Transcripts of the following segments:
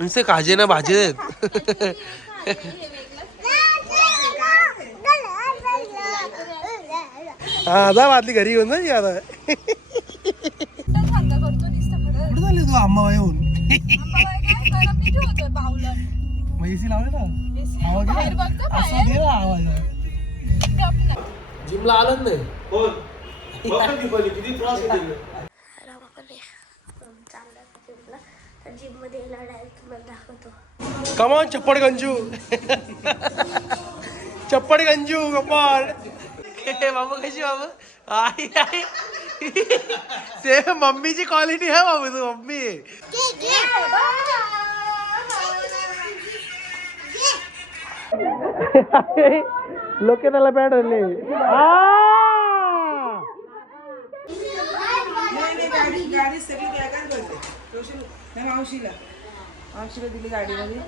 इनसे काजे ना भाजी आहेत. हा जा बादली घरी येऊन ना आता. कुठे झाली तू आंबा येऊन? मग एसी लावले ना आवाज दे ना आवाज. जिमला आलंच नाही. किती त्रास जिम मध्ये कमॉन चप्पड गंजू. चप्पड गंजू कमॉन. बाबू कशी बाबू आई आई सेम मम्मीची क्वालिटी आहे बाबू. तू मम्मी लोकेला बॅड आले. गाडी सगळी बॅगाच भरते. मावशीला दिली गाडीमध्ये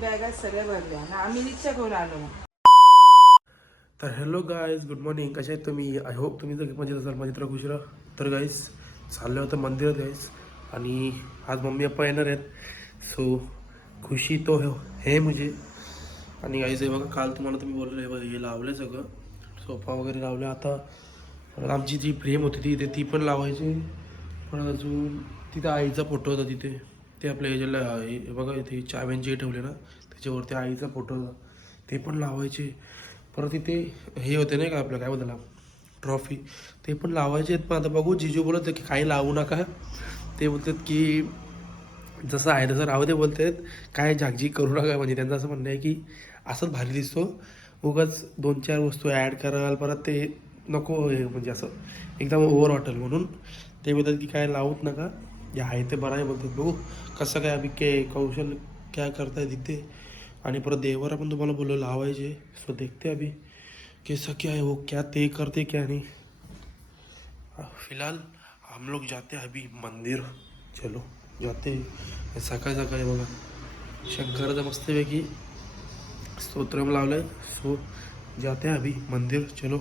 बॅगाच सगळ्या भरल्या आणि आम्ही रिक्षा करून आलो. तर हॅलो गाईज, गुड मॉर्निंग. कशा आहेत तुम्ही? आय होप तुम्ही जर मजेत असाल. मजेत राहा, खुश राहा. तर गाईज चाललं होतं मंदिरात गाईज, आणि आज मम्मी पप्पा येणार आहेत. सो खुशी तो हे मुझे. आणि गाईज हे बघा, काल तुम्हाला तुम्ही बोलले हे बघा, हे लावलं सगळं, सोफा वगैरे लावलं. आता आमची जी फ्रेम होती ती पण लावायची. पण अजून तिथे आईचा फोटो होता तिथे, ते आपल्या ह्याच्याला हे बघा इथे चाव्यांचे ठेवले ना, त्याच्यावरती आईचा फोटो होता, ते पण लावायचे. परत तिथे हे होते नाही का आपलं काय बोलताना ट्रॉफी, ते पण लावायचे आहेत. पण आता बघू, जिजू बोलत की काही लावू नका. ते बोलतात की जसं आहे तसं राहू दे बोलत आहेत, काय झागझिग करू नका. म्हणजे त्यांचं असं म्हणणं आहे की असंच भारी दिसतो, उगाच 2-4 वस्तू ॲड कराल परत ते नको, हे म्हणजे असं एकदम ओव्हर वाटेल. म्हणून ते बोलतात की काय लावूच नका, जे आहे ते बरं आहे बोलतात. बघू कसं काय अभि कौशल काय करताय तिथे. आणि परत देवारा पण तुम्हाला बोललो लावायचे. सो देखते अभी कैसा क्या है वो, क्या ते करते क्या नहीं. फिलहाल हम लोग जाते हैं अभी मंदिर. चलो जाते. सकाळी सकाळी बघा शंकराचं मस्तपैकी स्तोत्रम लावलंय. सो जाते हैं अभी मंदिर. चलो.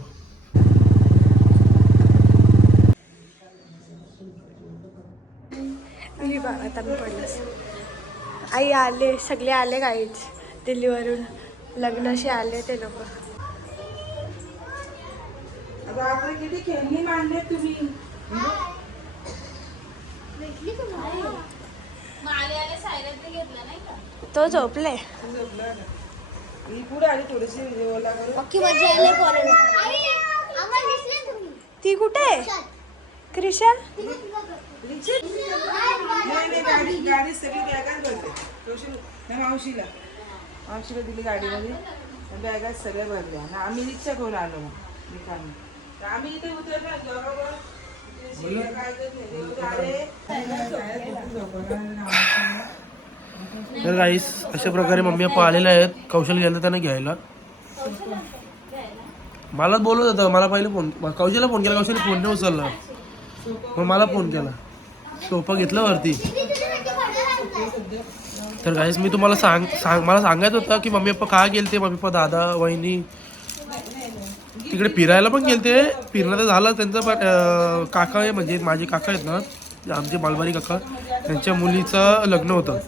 आता मी पडलंच. आई आले, सगळे आले गाईच दिल्लीवरून, लग्नाशी आले ते लोक. आता किती खेळणी मांडले तुम्ही. तो झोपले. पुढे आली थोडीशी ती कुठे क्रिशा? गाडी सगळी बॅगाच भरते. मावशीला दिली गाडीमध्ये बॅगाच सगळ्या भरल्या आणि आम्ही रिक्षा करून आलो. मग आम्ही इथे उतरलो. तर गाईस अशा प्रकारे मम्मी पप्पा आलेले आहेत. कौशल गेलं त्यांना घ्यायला. मलाच बोलत होतं, मला पहिले फोन, कौशलला फोन केला, कौशलने फोन नाही उचलला, मग मला फोन केला. सोफा घेतला वरती. तर गाईस मी तुम्हाला मला सांगायचं होतं की मम्मी पप्पा का गेलते. मम्मी पप्पा, दादा, वहिनी तिकडे फिरायला पण गेलते. फिरणं तर झालं त्यांचं, पण काका आहे, म्हणजे माझे काका आहेत ना, आमचे बालबारी काका, त्यांच्या मुलीचं लग्न होतं.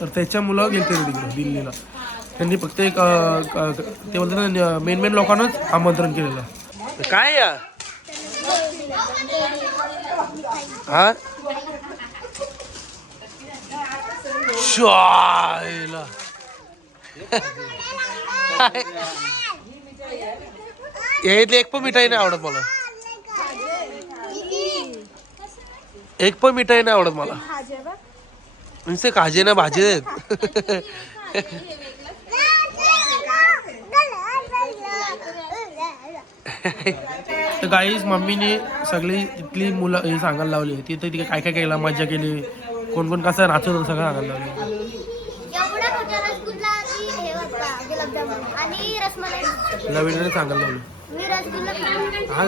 तर त्याच्या मुलं गेलते तिकडे दिल्लीला. त्यांनी फक्त एक ते बोलतात ना, मेन लोकांनाच आमंत्रण केलेलं. काय या हा शायला यातली एक पण मिठाई नाही आवडत मला. एक पण मिठाई नाही आवडत मला. इनसे काजे ना भाजी आहेत. तर गाईज मम्मीने सगळी तिथली मुलं हे सांगायला लावली. तिथे तिथे काय काय केलं, मजा केली, कोण कोण कसं नाचत होतं सगळं सांगायला लावलं. नवीन सांगायला लावलं. हा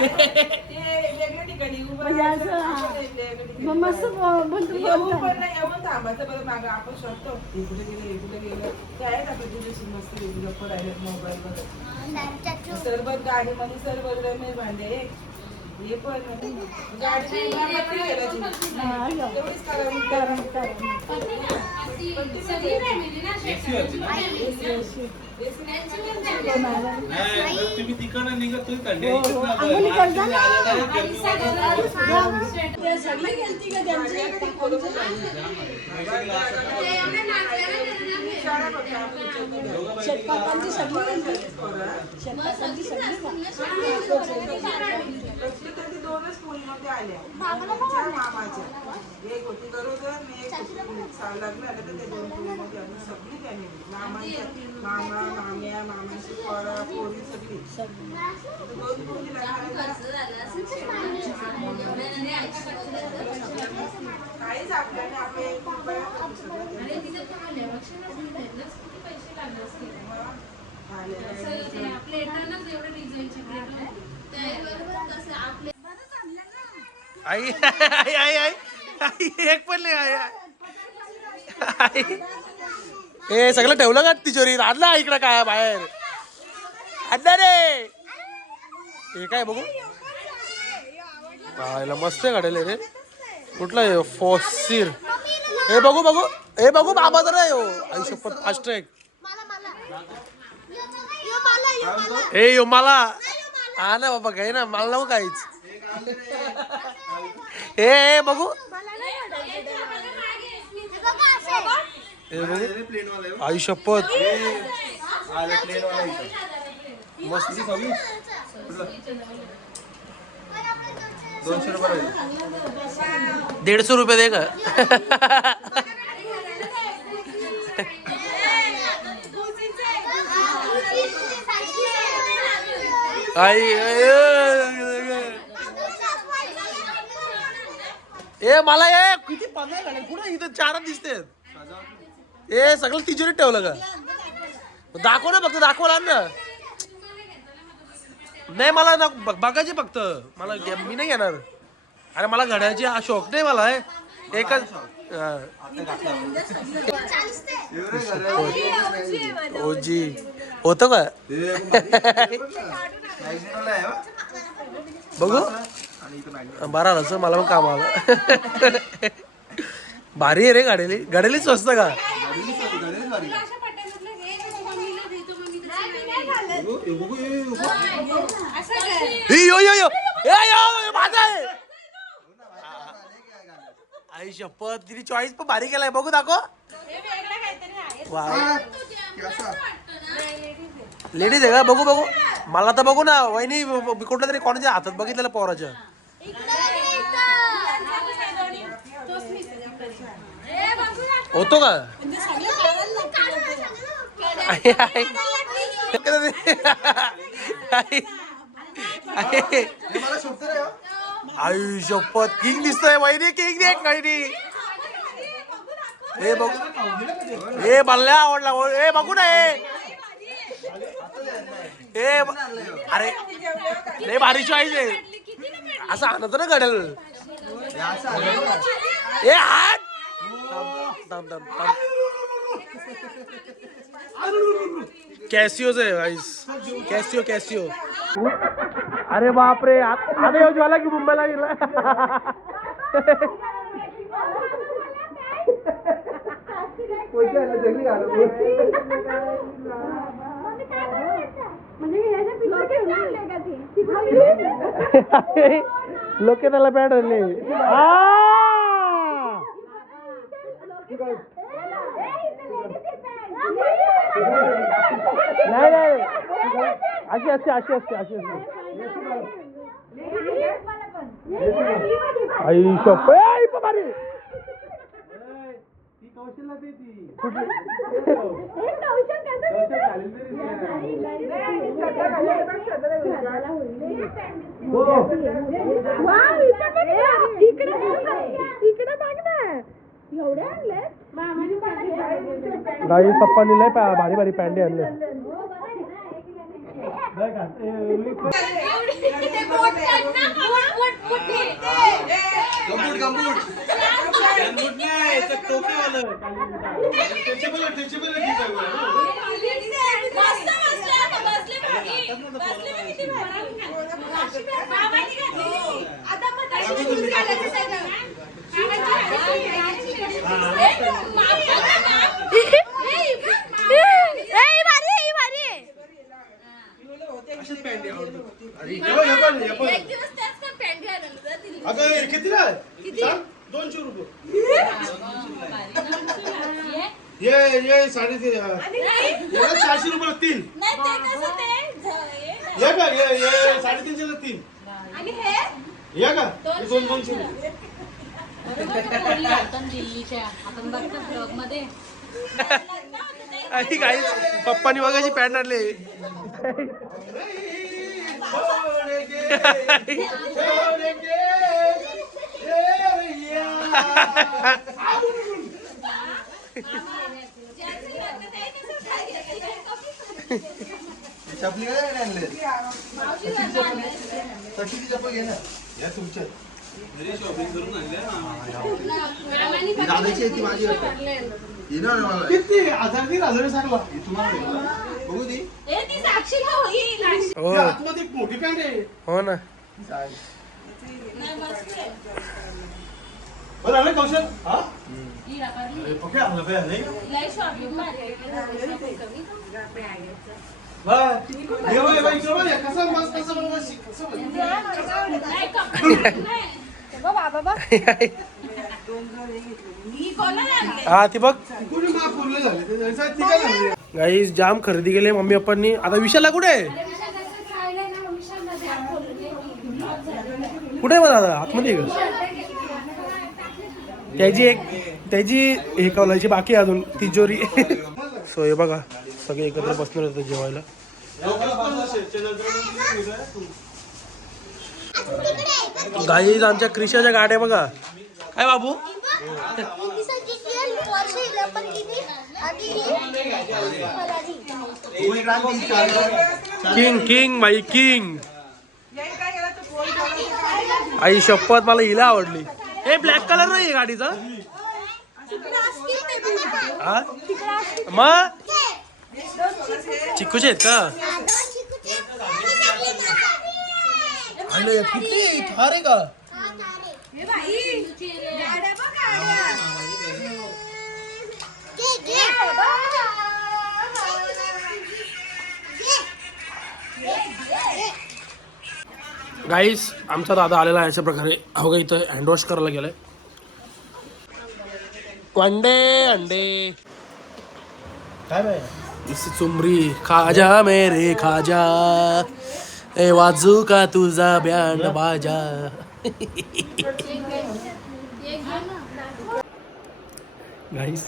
वेगळ्या ठिकाणी उभं म्हणजे असं, राहायचं, हा. वेगळ्या ठिकाणी. मग मस्त बोलतो येऊन पण नाही, येऊन थांबायचं बरं मागं आपण शोधतो इकडे गेलं ते आहेत आपल्या तुझ्याशी मस्त गप्प राहिलेत मोबाईलवर सरबत गाडीमध्ये सरबत रमेश भांडे हे पण गाडी एवढीच तुम्ही तिकडनं निघत तुम्ही थंडी शेतकऱ्यांची सगळी शेतकऱ्यांची सगळी दोनच मुलीमध्ये आल्या चार मामाच्या एक होती गरोदर आणि एक लग्न आलं तर ते दोन मुलीमध्ये आली सगळी त्यांनी मामाच्या मामा माम्या मामाची पोरा पोरी सगळी दोन मुली काहीच आपल्याने आपले एक रुपया आई आई आई आई आई एक पण नाही आई आई हे सगळं ठेवलं का तिजोरीत आणला इकडं काय बाहेर आणला रे हे काय बघू याला मस्त घडेल रे कुठलं आहे फॉसिर हे बघू बघू हे बघू बाबा तर आहे आई शपथ फास्ट ट्रॅक ए यो मला हा ना बाबा काही ना मला नको काहीच ए बघू आई शपथ मस्त 150 रुपये दे का आई ए मला ए किती 15 घालेल कुठे इथं 4 दिसते ए सगळं तिजोरीत ठेवलं का दाखव ना फक्त दाखवला ना नाही मला ना बघायचे फक्त मला मी नाही घेणार अरे मला घड्याची हा शौक नाही मला एकच ओजी होतं का बघू बारा आलं मला पण काम आलं भारी आहे रे गाडीली गाडीली स्वस्त का यो यो यो माझा आहे आई शपथ तिने चॉईस पण भारी केलाय बघू दाखव लेडीज आहे का बघू बघू मला तर बघू ना वहिनी कुठल्या तरी कोणाच्या हातात बघितलेलं पोराच्या होतो का आई शपथ किंग दिसतोय वहिनी किंग दे वहिनी हे बघू हे बल्ल्या आवडला हे बघू ना हे अरे लय भारी चॉईस आहे असं आणत ना घडेल ए हात कॅसिओच आहे गाईस कॅसिओ कॅसिओ अरे बापरे आता येऊ ज्वाला की मुंबईला गेला लोक त्याला पॅन्ट आणले नाही नाही अशी असते अशी असते अशी असते आई शप कुठली गाई पप्पानी लय भारी भारी पॅन्टी आणले अगं कितीला आहे? 200 रुपये. ये 450 रुपये 3. ये का ये 350 ला 3. या का 200 रुपये. आणि काही पप्पानी बघायची पॅन्ट आणले. चपली काय आणले? तशी चप्पल घे ना या तुमच्या दादाची ती माझी किती 1000 सांगला बघू ती आतमध्ये मोठी पॅन्ट आहे. हो ना बरं आलं कौशल. हा पक्के आणलं पाहिजे हा ती बघ गाईस जाम खरेदी केली मम्मी पप्पांनी. आता विशालला कुठे कुठे बघ दादा आतमध्ये त्याची हे कवलायची बाकी अजून तिजोरी. सो हे बघा सगळे एकत्र बसणार होते जेवायला. गाईज आमच्या क्रिशाच्या गाड्या बघा. काय बाबू किंग बाई किंग. आई शपथ मला हिला आवडली. हे ब्लॅक कलर नाही गाडीचा मग चिकूचे आहेत का? किती थार आहे का? गाईस आमचा दादा आलेला आहे अशा प्रकारे. अवघा इथं हँडवॉश करायला गेलाय. अंडे काय बाय इस चुमरी खाजा मेरे खाजा ए वाजू का तुझा बँड बाजा. गाईस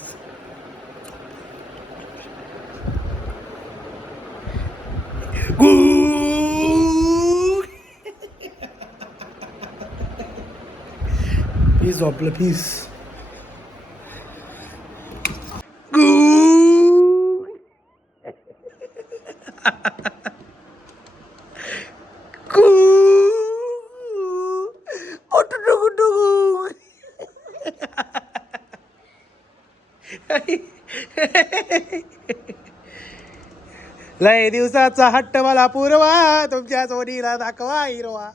प्लीज झोपलं प्लीज. लय दिवसाचा हट्ट मला पुरवा तुमच्या जोडीला दाखवा हिरवा.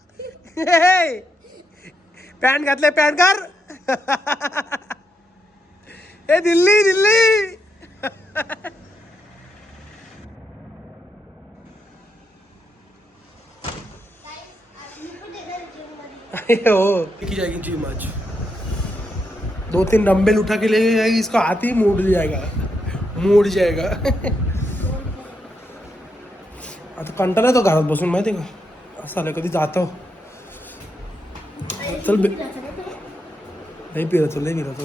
पॅन्ट घातले पॅन्ट कर. हे दिल्ली दिल्ली. हो की जाएगी जिम आज. 2-3 डंबेल उठा के ले जाएगी. इसका हाथ ही मुड़ जाएगा. आता कंटाळा येतो घरात बसून माहिती आहे का. असं आलं कधी जातो चल नाही फिरतो नाही फिरतो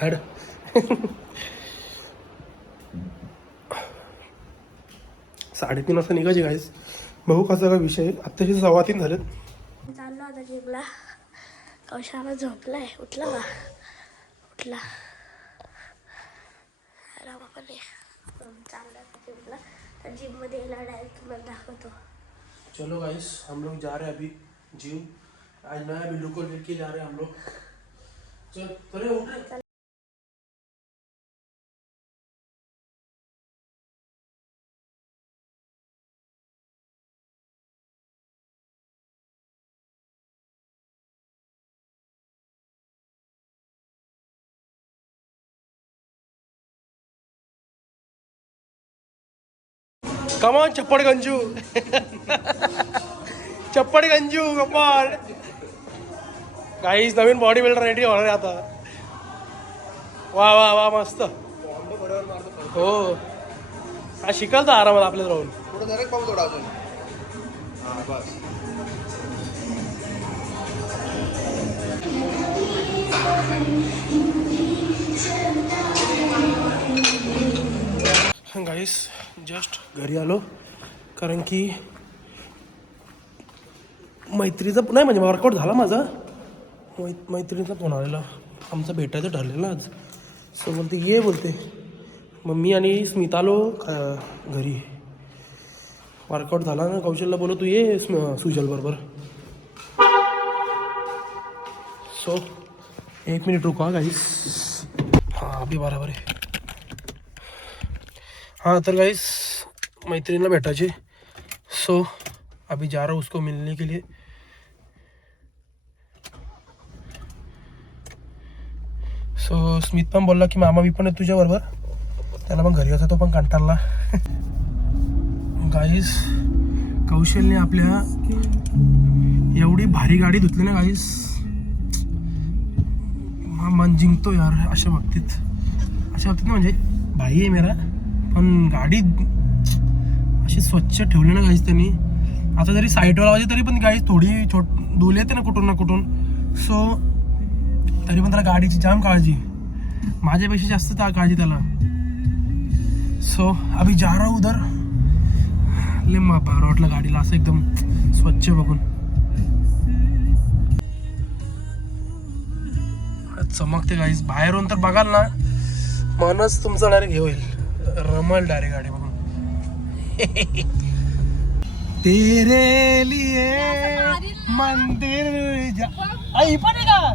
हॅड. 3:30 वाजता निघायचे गाईस. बघू कसा का विषय. आत्ताशी 3:15 झालेत. चाललो आता जिमला. कौशाला झोपलाय. उठला का? उठला. चांगला जिमला. तर जिममध्ये यायला डायरेक्ट तुम्हाला दाखवतो. चलो गाइस, हम लोग जा रहे हैं अभी जिम. आज नया बिल्लू को लेके जा रहे हैं हम लोग. चल चले उठ रहे. Come on, चप्पड़ गंजू. चप्पड़ गंजू, come on. Guys Naveen body builder ready होणार आहे आता. वा वा वा मस्त. हो हा शिकाल तर आरामात आपल्याला राहून. थोडं डायरेक्ट पाऊल थोडा अजून. हां बस. गाईस जस्ट घरी आलो कारण की मैत्रीचा नाही म्हणजे वर्कआउट झाला माझा. मैत्रिणीचा फोन आलेला, आमचं भेटायचं ठरलेलं आज. सो बोलते ये बोलते. मग मी आणि स्मिता आलो घरी. वर्कआउट झाला ना, कौशलला बोलो तू ये सुजल बरोबर. सो 1 मिनिट रुको गाईस. हाँ अभी बराबर है. हाँ तर गाइस मैत्रीला भेटायचे. सो अभी जा रहा हूँ उसको मिलने के लिए. सो स्मित पण बोलला की मामा मी पण आहे तुझ्या बरोबर. त्याला पण घरी होता, तो पण कंटाळला. गाईस कौशलने आपल्या एवढी भारी गाडी धुतली ना गाईस, मन जिंकतो यार अशा बाबतीत. म्हणजे भाई आहे मेरा, पण गाडी अशी स्वच्छ ठेवली ना गाईस त्यांनी. आता जरी साईडवर लावायची तरी पण गाईस थोडी धुले येते ना कुठून ना कुठून. सो तरी पण त्याला गाडीची जाम काळजी, माझ्यापेक्षा जास्त काळजी त्याला. सो अभी जा रहा हूँ उधर. लय भारी वाटलं गाडीला असं एकदम स्वच्छ बघून. चमकते गाईस बाहेरून तर बघाल ना, मनच तुमचं डायरेक्ट हे होईल, रमल डायरेक्ट गाडी बघून. तेरे लिए मंदिर आई पण आहे का?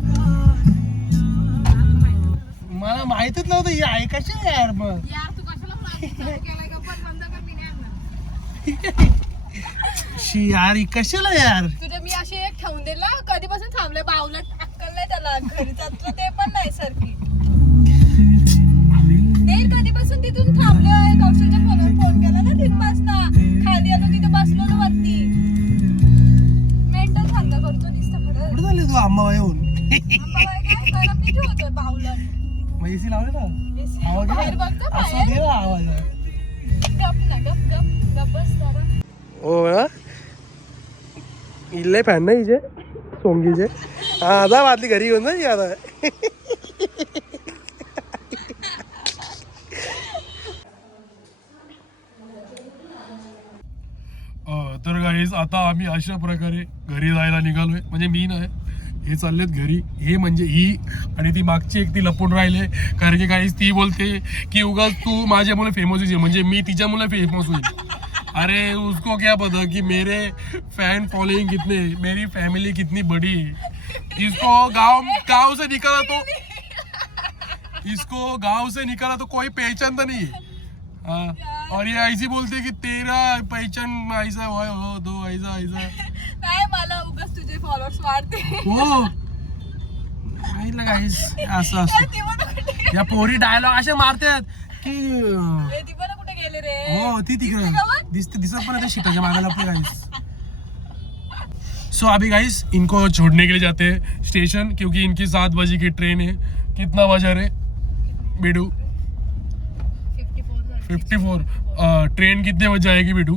मला माहितच नव्हतं ही आहे कशी यार. मग शी यार ही कशाला यार. तुझ्या मी अशी एक ठेवून दिला, कधीपासून थांबले बावला अक्कल नाही त्याला. घरी जातलं ते पण नाही सारखी. कधीपासून तिथून थांबलोय. कौशलच्या फोनवर फोन केला ना तिथपासून. खाली आलो तिथे बसलो ना वरती. मेंटल सांगा करतो नुसतं खरं. कुठे झाली तू आंबा येऊन? ठेवतोय बाहुला. मग एसी लावले ना, आवाज बाहेर बघतो असं दे ना आवाज. गप ना गप गप गप बस जरा. हो ना इल्ले फॅन नाही हिचे सोंगीचे. हा जा वाटली घरी घेऊन ना आता. तर गाईज आता आम्ही अशा प्रकारे घरी जायला निघालोय. म्हणजे मी नाही, हे चाललेत घरी. हे म्हणजे ही आणि ती मागची एक ती लपून राहिले. कारण की गाईज ती बोलते की उगाच तू माझ्यामुळे फेमस होईल, म्हणजे मी तिच्यामुळे फेमस होईल. अरे उसको क्या पता कि मेरे फैन फॉलोइंग कितने, मेरी फैमिली कितनी बड़ी है. इसको गांव से निकाला तो कोई पहचानता नहीं है. हाँ, और ये ऐसी बोलते कि तेरा पहचान ऐसा हो दो ऐसा नाही मला उगाच तुझे फॉलोअर्स वाढते. हो गाईस असं असतं. या पोरी डायलॉग असे मारतात की ती पण कुठे गेले रे. हो ती तिकडे दिसत पण आहे शिटाच्या मागायला आपल्या गाईस. सो अभी गाइस इनको छोड़ने के लिए जाते हैं स्टेशन, क्योंकि इनकी 7 बजे की ट्रेन है. कितना बजा रे बिडू? 54. ट्रेन कितने बजे आएगी बिडू?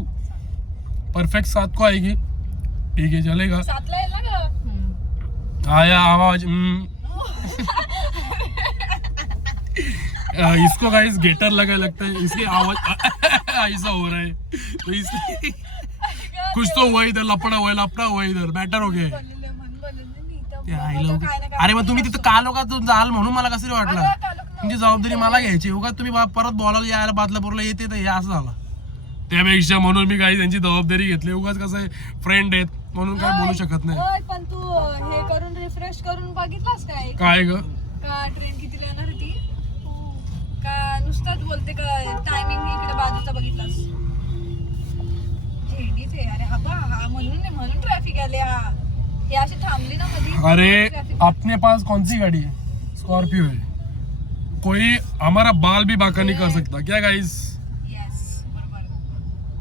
परफेक्ट 7 को आएगी. ठीक है चलेगा. 7 ला येईल ना. आया आवाज. इसको गाइस गेटर लगा लगता है, इसकी आवाज ऐसा हो रहा है. तो इसलिए कुछ तो हुआ इधर, लपड़ा हुआ इधर. बॅटर हो गया. अरे मग तुम्ही तिथं काल का जाल म्हणून मला कसं वाटलं. तुमची जबाबदारी मला घ्यायची उगा तुम्ही परत बोलायला यायला बदलापूरला येते तर हे असं झालं त्यापेक्षा म्हणून मी काही त्यांची जबाबदारी घेतली उगाच कसं आहे फ्रेंड आहेत म्हणून काय बोलू शकत नाही. पण तू हे करून रिफ्रेश करून बघितलास काय ग का ट्रेन कितीला येणार होती का नुसताच बोलते का टायमिंग इकडे बाजूचा बघितलास हेडीच आहे अरे हा म्हणून ट्रॅफिक आले हे अशी थांबली ना मध्ये अरे अपने पास कौन सी गाड़ी है स्कॉर्पियो है कोई हमारा बाल भी बाका नहीं कर सकता क्या गाइस येस बरोबर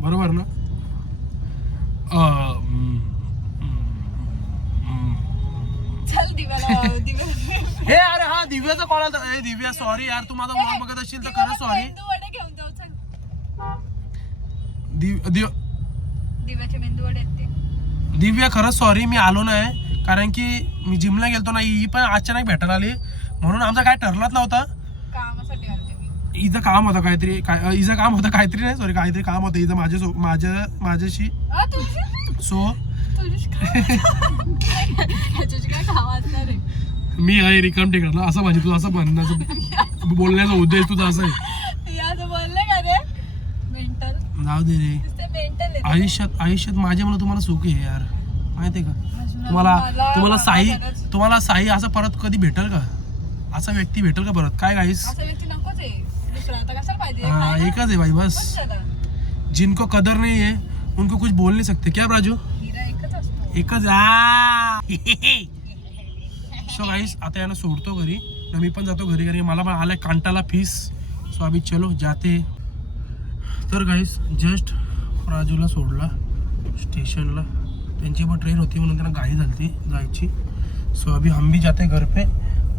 बरोबर ना चल दिव्याला हे अरे हा दिव्याचा कॉल आला ए दिव्या सॉरी यार तू माझा व्लॉग बघत असशील तर खरंच सॉरी मेंदू वडे घेऊन जाऊ चल दिव्याचे मेंदू वडे आहेत ते दिव्या खरंच सॉरी मी आलो नाही कारण की मी जिमला गेलतो ना ही पण अचानक भेटायला आली म्हणून आमचा काय ठरलाच नव्हता कामासाठी आलते मी हिचं काम होतं काहीतरी हिचं काम होतं काहीतरी नाही सॉरी काहीतरी काम होतं हिचं माझ्याशी तुझी सो ह्याच्याशी काय काम असणार आहे मी आहे रिकाम टेकडला असं म्हणजे तुझं असं म्हणण्याचं बोलण्याचा उद्देश तुझा असा आहे असं बोलले का रे मेंटल जाऊ दे रे मेंटल आयुष्यात माझ्यामुळे तुम्हाला सुख आहे यार माहितीये का तुम्हाला साई असं परत कधी भेटेल का असा व्यक्ती भेटेल का परत काय गाईस असा व्यक्ती नकोच आहे दुसरा आता कशाला पाहिजे हाँ एकच आहे भाई बस जिनको कदर नहीं है उनको कुछ बोल नहीं सकते क्या राजू हिरा एकच असतो एकच सो गाईस आता यांना सोडतो घरी ना मी पण जातो घरी मला पण आलाय कांटाला फीस सो अभी चलो जाते तर गाईस जस्ट राजूला सोडला स्टेशनला त्यांची पण ट्रेन होती म्हणून त्यांना घाई झाली जायची सो अभी हम भी जाते घर पे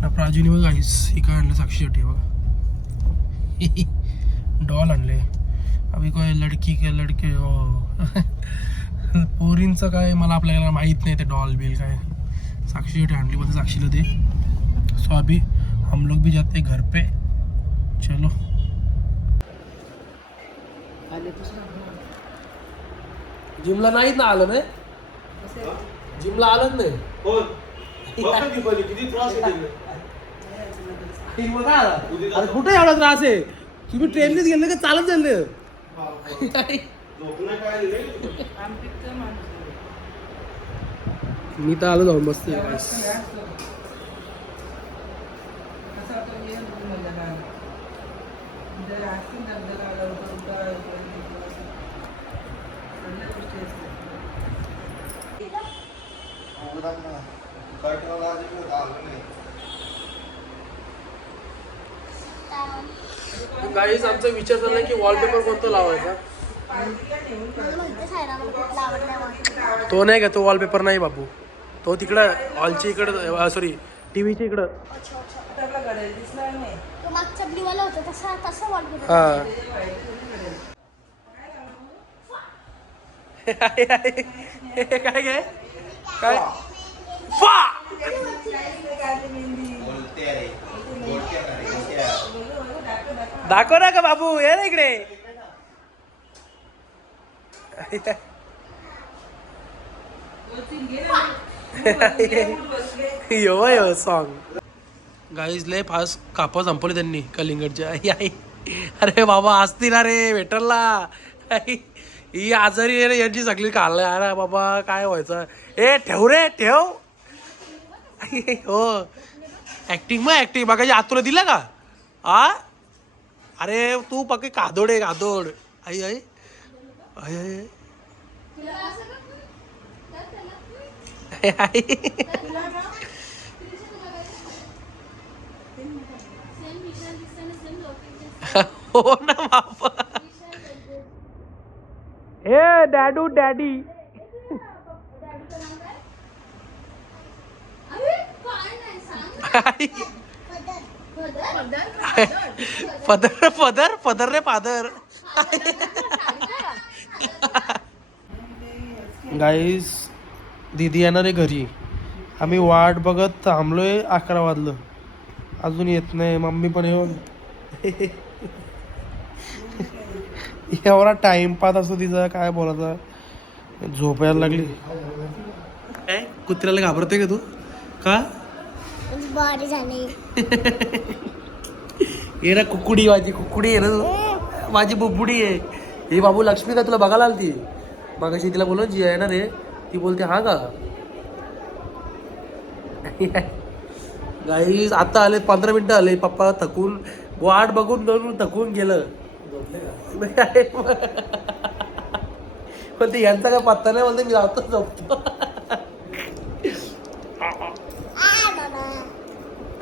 ना प्राजूने बघ गाईस ही काय आणलं साक्षीसाठी बघा डॉल आणले अभी काय लडकी के लडके पोरींचं काय मला आपल्याला माहित नाही ते डॉल बिल काय साक्षीसाठी आणली बोलते साक्षीला दे सो अभी हम लोग भी जाते घर पे चलो जिमला नाहीत ना आलं नाही जिमला आलंच नाही अरे कुठे एवढा त्रास आहे तुम्ही ट्रेननेच गेले का चालत चालले मी तर आलो जाऊन मस्त गाईज आमचा विचार झाला की वॉलपेपर कोणता लावायचा तो नाही का तो वॉलपेपर नाही बाबू तो तिकडं हॉलच्या इकडं सॉरी टीव्हीच्या इकडं हा काय काय काय दाखव ना का बाबू ये ना इकडे यो सॉन्ग गाईज लय फास्ट कापा संपवले त्यांनी कलिंगडच्या अरे बाबा असतील ना रे वेटरला ही आजारी आहे यांची सगळी काढलाय अरे बाबा काय व्हायचं ए ठेव रे ठेव हो ऍक्टिंग मग ऍक्टिंग बघा आतुला दिला का आ अरे तू पक्के कादोड आहे कादोड आई आई आई आई हो ना बाबा ए डॅडू डॅडी पदर पदर पदर रे पादर गाईस दीदी येणार आहे घरी आम्ही वाट बघत थांबलोय 11 वाजलं अजून येत नाही मम्मी पण येऊन एवढा टाइमपास असतो तिचा काय बोलायचा झोपायला लागली काय कुत्र्याला घाबरते का तू का बॉडी झाली ये ना कुकुडी माझी कुकुडी आहे ना माझी बुबुडी आहे. हे बाबू लक्ष्मी का तुला बघायला आलती मग अशी तिला बोलून जी आहे ना रे ती बोलते हा का गाईस आता आले 15 मिनिटं आले पप्पा थकून वाट बघून बघून थकून गेलं. पण ते यांचा काय पत्ता नाही बोलते मी जातो झोपतो.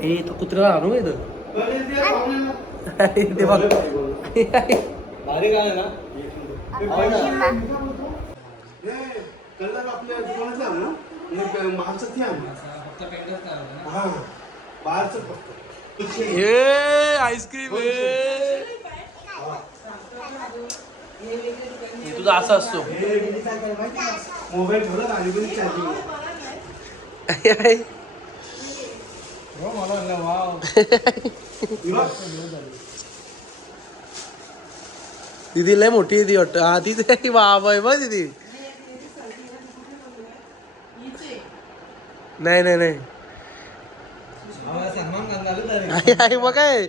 ए तो कुत्र्याला आणू येतं ते बघ भारी गाणं ना आईस्क्रीम तुझा असा असतो मोबाईल ठेवला आणि पण चार्जिंग दीदी लय मोठी आहे ती वाटतं. हा तीच आहे बाबा आहे बघ दीदी. नाही नाही नाही आई बघ काय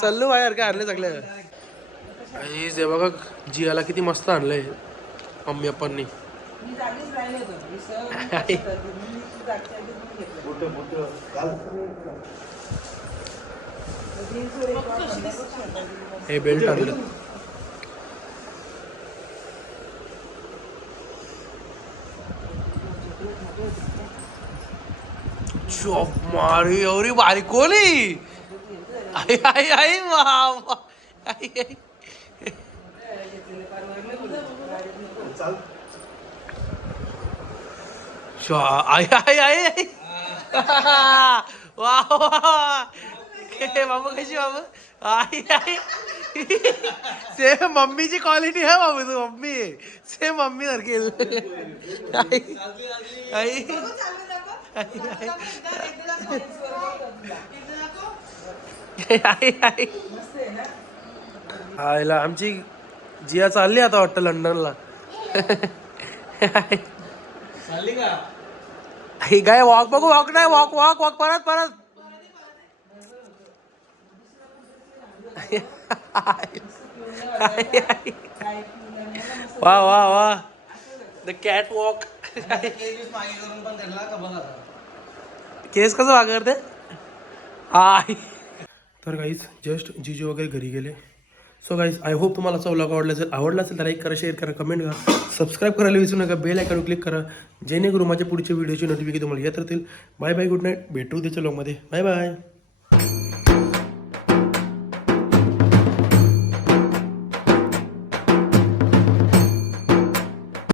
सल्लू बाहेर काय आणले सगळे. हे बघा जियाला किती मस्त आणलंय मम्मी पप्पांनी. मी जागीच राहिले होतो. हे बेल्ट आणलं. चॉप मारी एवढी बारीक कोली आई आई आई बाबा आई आई आई आई आई आई वा बाबू कशी बाबू आई आई सेम मम्मीची क्वालिटी आहे बाबू तू मम्मी सेम मम्मी सारखी आई आई आईला आमची जिया चालली आता वाटतं लंडनला. चालली का काय वॉक बघू वॉक नाही वॉक वॉक वॉक परत परत वा वा वा द कॅट वॉक. केस कसं वाग करते हाय. तर गाईज जस्ट जीजू वगैरे घरी गेले. सो गाईज आय होप तुम्हाला असा व्लॉग आवडला असेल तर लाईक करा शेअर करा कमेंट करा सबस्क्राईब करायला विसरू नका. बेल आयकॉन क्लिक करा जेणेकरून माझ्या पुढच्या व्हिडिओची नोटिफिकेशन तुम्हाला येत राहतील. बाय बाय गुड नाईट भेटू त्याच्या व्लॉगमध्ये. Bye bye.